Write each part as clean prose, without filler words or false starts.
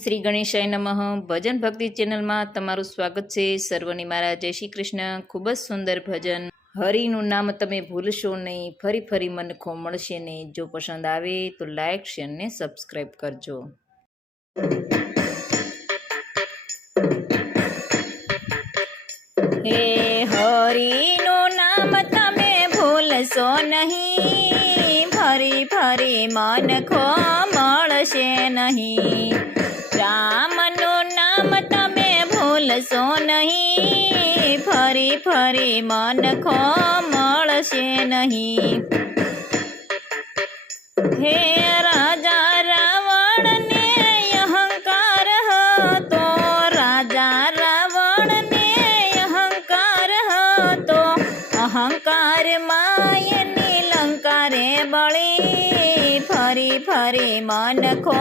શ્રી ગણેશાય નમઃ. ભજન ભક્તિ ચેનલમાં તમારું સ્વાગત છે. સર્વની મારા જય શ્રી કૃષ્ણ. ખૂબ જ સુંદર ભજન. હરિનું નામ તમે ભૂલશો નહીં, ફરી ફરી મન ખો મળશે નહીં. જો પસંદ આવે તો લાઈક શેર ને સબસ્ક્રાઈબ કરજો. હે હરિનું નામ તમે ભૂલશો નહીં, ફરી ફરી મન ખો મળશે નહીં. રામનું નામ તમે ભૂલશો નહીં, ફરી ફરી મન ખો મળશે નહીં. હે રાજા રાવણને અહંકાર હતો, રાજા રાવણને અહંકાર હતો. અહંકાર માયની લંકારે બળી, ફરી ફરી મન ખો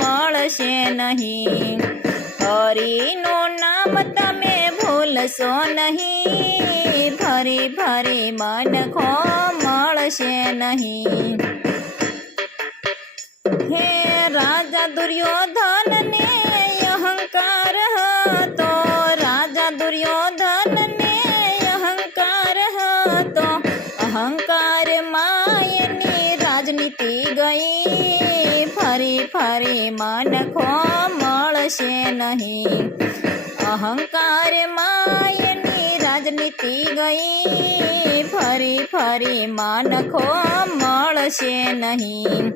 મળશે નહીં. હરિનું નામ તમે ભૂલશો નહીં, ફરી ફરી મન ખો મળશે નહીં. હે રાજા દુર્યોધનને અહંકાર હતો, રાજા દુર્યોધનને અહંકાર હતો. અહંકાર માયની રાજનીતિ ગઈ, ફરી ફરી મન ખો મળશે નહીં. અહંકાર માયની રાજનીતિ ગઈ, ફરી ફરી મન ખો મળશે નહીં.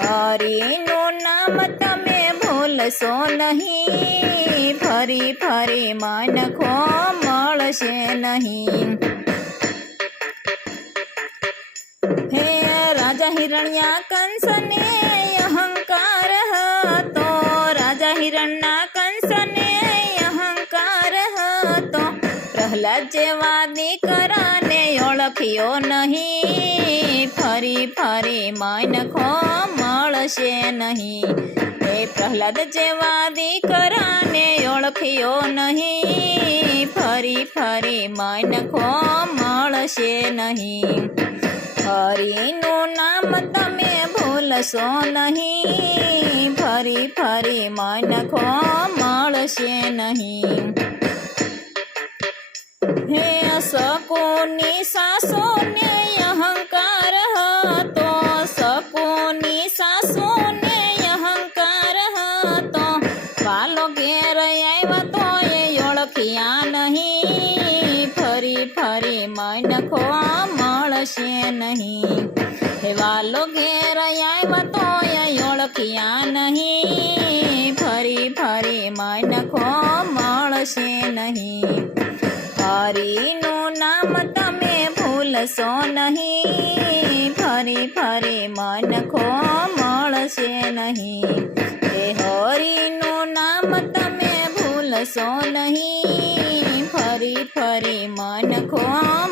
હરિનું નામ તમે ભૂલશો નહીં, ફરી ફરી મન ખો મળશે નહીં. હે રાજા હિરણ્યા કંસને અહંકાર હતો, રાજા હિરણ્યા કંસને અહંકાર હતો. પ્રહલાદ જેવા દીકરાને ઓળખ્યો નહીં, ફરી ફરી મન ખો મળશે નહીં. હે પ્રહલાદ જેવા દીકરાને ઓળખ્યો નહીં, ફરી ફરી મન ખો મળશે નહીં. હરિનું નામ તમે ભૂલશો નહીં, ફરી ફરી મન ખો મળશે નહીં. હે શકુની સાસુને અહંકાર હતો, શકુની સાસુને અહંકાર હતો. વાલો ઘેર આવ્યા તો એ ઓળખ્યા નહીં, ફરી ફરી મન ખો મળશે નહીં. હે વાલો ઘેર આવ્યા તો એ ઓળખ્યા નહીં, ફરી ફરી મન ખો મળશે નહીં. હરિનું નામ તમે ભૂલશો નહીં, ફરી ફરી મન ખો મળશે નહીં. હે હરિનું નામ તમે ભૂલશો નહીં, ફરી ફરી મન ખો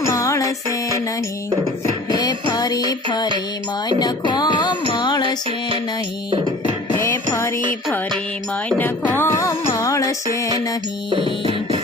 મળશે નહીં. હે ફરી ફરી મન ખો મળશે નહીં. હે ફરી ફરી મન ખો મળશે નહીં.